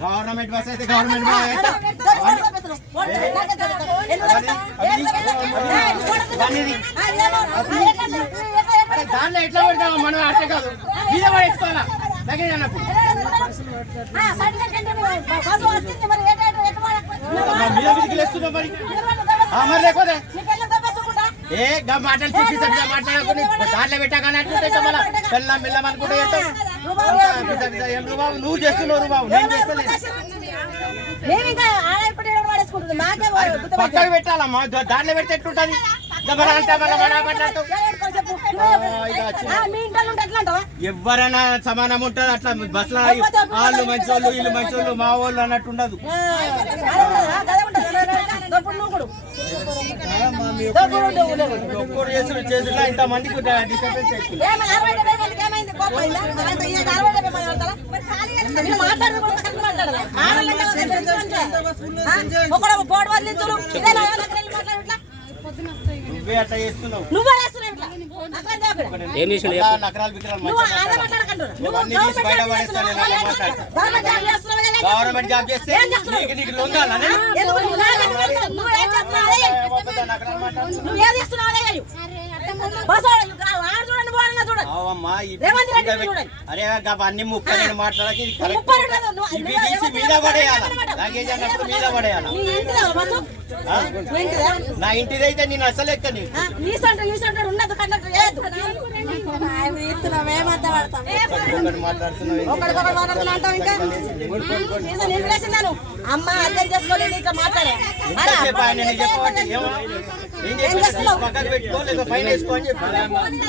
Government bus అయితే government దాంట్లో ఎట్లా పెడతాము మనం అట్టే కాదు మీద పడేసుకోవాలా దగ్గర అన్నప్పుడు మీద విదికిలేస్తున్నాం మరి మరి లేకపోతే ఏ మాటలు చెప్పి మాట్లాడుకుని దాంట్లో పెట్టాకని అంటుంటే మళ్ళీ వెళ్ళాం వెళ్ళాం అనుకుంటే బాబు నువ్వు చేస్తున్నావు బాబు నేను చేస్తలేదు పక్కకు పెట్టాలమ్మా దాంట్లో పెడితే ఎట్లుంటది ఎవరైనా సమానం ఉంటది అట్లా బస్సులో వాళ్ళు మంచోళ్ళు వీళ్ళు మంచోళ్ళు మా వాళ్ళు అన్నట్టు ఉండదు ఒక్కరు చేసుడు ఇంత మందికి డిస్టర్బెన్స్ నువ్వే అట్లా చేస్తున్నావు గవర్నమెంట్ జాబ్ చేస్తే నీకు లొంగాలని అరే అన్ని ముక్క నేను మాట్లాడకి మీద పడేయాలి లగేజ్ అన్నప్పుడు మీద పడేయాలి నా ఇంటిదైతే నేను అసలు ఎక్కని అమ్మ అర్థం చేసుకోలేదు ఇట్లా మాట్లాడే పక్కన పెట్టుకో లేదా పైన వేసుకో అని చెప్పాను.